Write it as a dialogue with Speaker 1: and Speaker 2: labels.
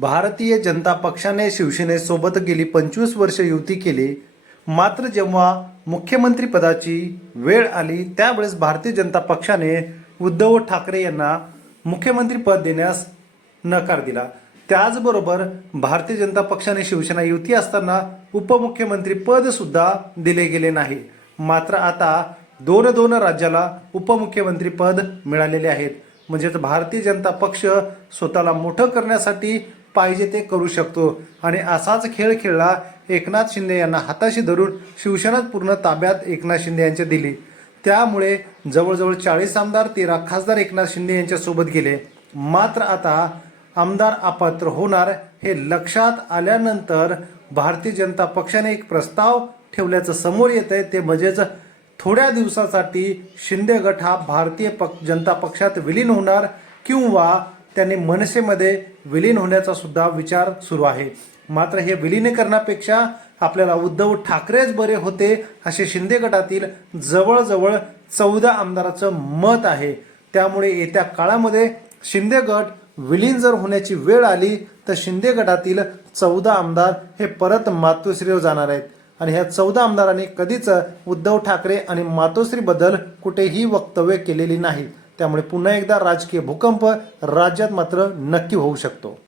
Speaker 1: भारतीय जनता पक्षाने शिवसेनेसोबत गेली पंचवीस वर्ष युती केली. मात्र जेव्हा मुख्यमंत्रीपदाची वेळ आली त्यावेळेस भारतीय जनता पक्षाने उद्धव ठाकरे यांना मुख्यमंत्रीपद देण्यास नकार दिला. त्याचबरोबर भारतीय जनता पक्षाने शिवसेना युती असताना उपमुख्यमंत्रीपदसुद्धा दिले गेले नाही. मात्र आता दोन दोन राज्याला उपमुख्यमंत्रीपद मिळालेले आहेत. म्हणजेच भारतीय जनता पक्ष स्वतःला मोठं करण्यासाठी पाहिजे ते करू शकतो. आणि असाच खेळ खेळला एकनाथ शिंदे यांना हाताशी धरून शिवसेना पूर्ण ताब्यात एकनाथ शिंदे यांच्या दिली. त्यामुळे जवळजवळ चाळीस आमदार तेरा खासदार एकनाथ शिंदे यांच्यासोबत गेले. मात्र आता आमदार अपात्र होणार हे लक्षात आल्यानंतर भारतीय जनता पक्षाने एक प्रस्ताव ठेवल्याचं समोर येत आहे ते म्हणजेच थोड्या दिवसासाठी शिंदे गट हा भारतीय पक जनता पक्षात विलीन होणार किंवा त्यांनी मनसेमध्ये विलीन होण्याचा सुद्धा विचार सुरू आहे. मात्र हे विलीनीकरणापेक्षा आपल्याला उद्धव ठाकरेच बरे होते असे शिंदे गटातील जवळजवळ चौदा आमदाराचं मत आहे. त्यामुळे येत्या काळामध्ये शिंदे गट विलीन जर होण्याची वेळ आली तर शिंदे गटातील चौदा आमदार हे परत मातोश्रीवर जाणार आहेत. आणि ह्या चौदा आमदारांनी कधीच उद्धव ठाकरे आणि मातोश्रीबद्दल कुठेही वक्तव्य केलेली नाही. त्यामुळे पुन्हा एकदा राजकीय भूकंप राज्यात मात्र नक्की होऊ शकतो.